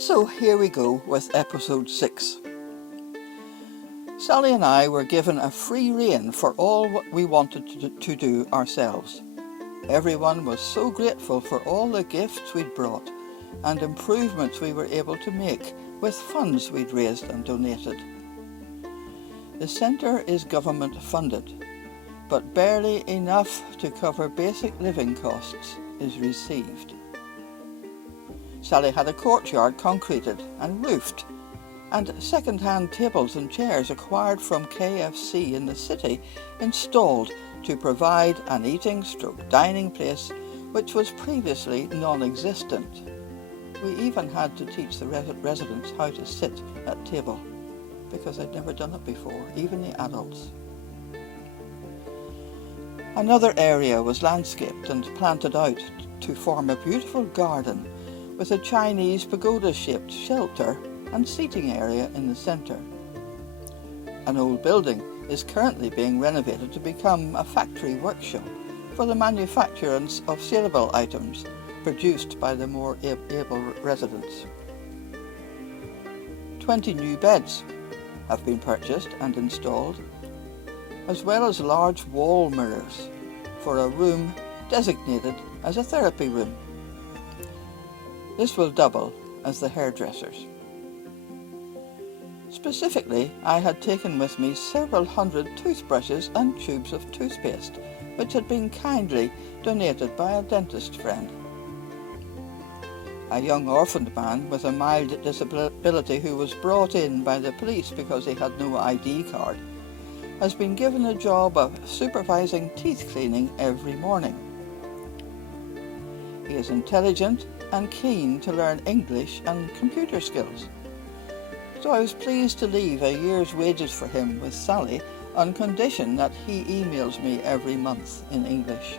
And so here we go with episode 6. Sally and I were given a free rein for all what we wanted to do ourselves. Everyone was so grateful for all the gifts we'd brought and improvements we were able to make with funds we'd raised and donated. The centre is government funded, but barely enough to cover basic living costs is received. Sally had a courtyard concreted and roofed, and second-hand tables and chairs acquired from KFC in the city installed to provide an eating/dining place which was previously non-existent. We even had to teach the residents how to sit at table, because they'd never done it before, even the adults. Another area was landscaped and planted out to form a beautiful garden with a Chinese pagoda-shaped shelter and seating area in the centre. An old building is currently being renovated to become a factory workshop for the manufacture of cerebral items produced by the more able residents. 20 new beds have been purchased and installed, as well as large wall mirrors for a room designated as a therapy room. This will double as the hairdressers. Specifically, I had taken with me several hundred toothbrushes and tubes of toothpaste, which had been kindly donated by a dentist friend. A young orphaned man with a mild disability who was brought in by the police because he had no ID card has been given a job of supervising teeth cleaning every morning. He is intelligent and keen to learn English and computer skills, so I was pleased to leave a year's wages for him with Sally on condition that he emails me every month in English.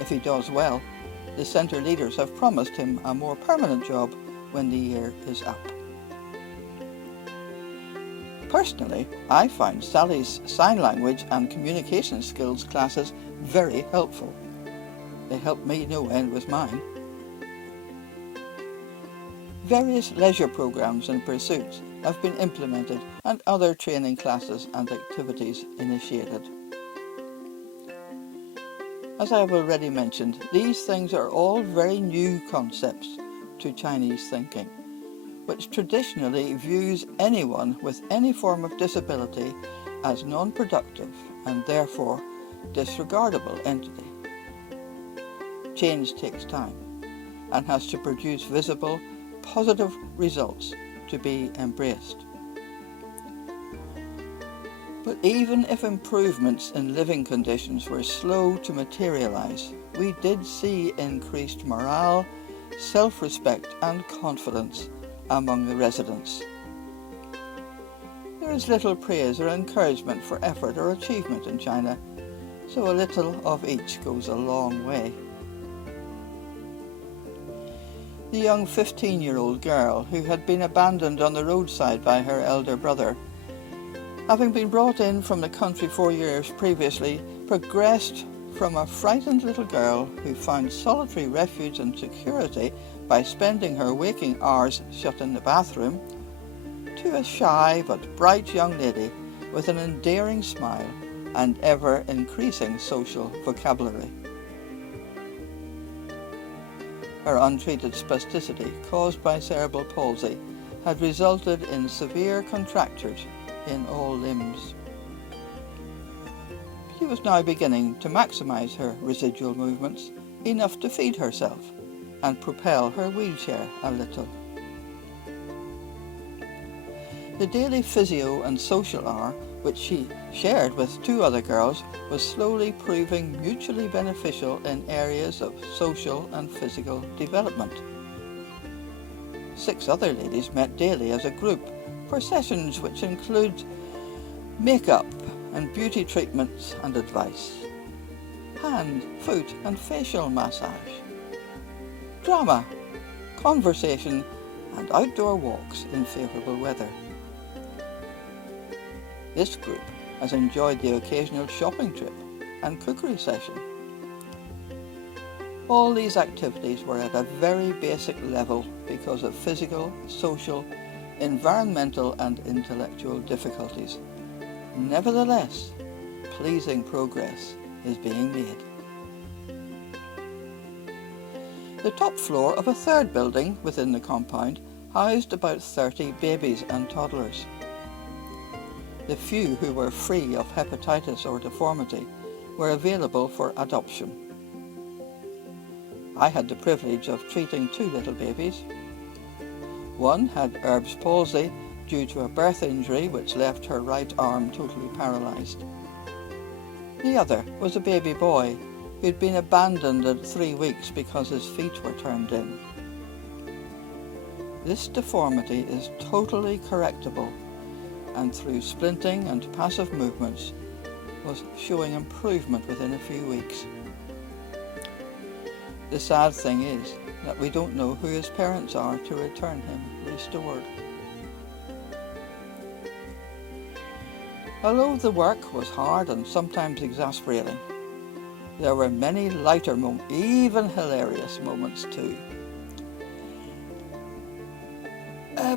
If he does well, the centre leaders have promised him a more permanent job when the year is up. Personally, I find Sally's sign language and communication skills classes very helpful. They help me no end with mine. Various leisure programs and pursuits have been implemented and other training classes and activities initiated. As I have already mentioned, these things are all very new concepts to Chinese thinking, which traditionally views anyone with any form of disability as non-productive and therefore disregardable entity. Change takes time and has to produce visible, positive results to be embraced. But even if improvements in living conditions were slow to materialise, we did see increased morale, self-respect and confidence among the residents. There is little praise or encouragement for effort or achievement in China, so a little of each goes a long way. The young 15-year-old girl who had been abandoned on the roadside by her elder brother, having been brought in from the country 4 years previously, progressed from a frightened little girl who found solitary refuge and security by spending her waking hours shut in the bathroom, to a shy but bright young lady with an endearing smile and ever-increasing social vocabulary. Her untreated spasticity caused by cerebral palsy had resulted in severe contractures in all limbs. She was now beginning to maximise her residual movements enough to feed herself and propel her wheelchair a little. The daily physio and social hour, which she shared with 2 other girls, was slowly proving mutually beneficial in areas of social and physical development. 6 other ladies met daily as a group for sessions which include makeup and beauty treatments and advice, hand, foot and facial massage, drama, conversation and outdoor walks in favourable weather. This group has enjoyed the occasional shopping trip and cookery session. All these activities were at a very basic level because of physical, social, environmental and intellectual difficulties. Nevertheless, pleasing progress is being made. The top floor of a third building within the compound housed about 30 babies and toddlers. The few who were free of hepatitis or deformity were available for adoption. I had the privilege of treating 2 little babies. One had Cerebral Palsy due to a birth injury which left her right arm totally paralysed. The other was a baby boy who'd been abandoned at 3 weeks because his feet were turned in. This deformity is totally correctable, and through splinting and passive movements was showing improvement within a few weeks. The sad thing is that we don't know who his parents are to return him restored. Although the work was hard and sometimes exasperating, there were many lighter moments, even hilarious moments too.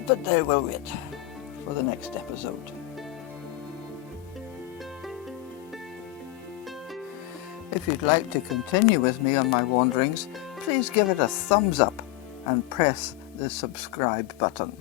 But they will wait for the next episode. If you'd like to continue with me on my wanderings, please give it a thumbs up and press the subscribe button.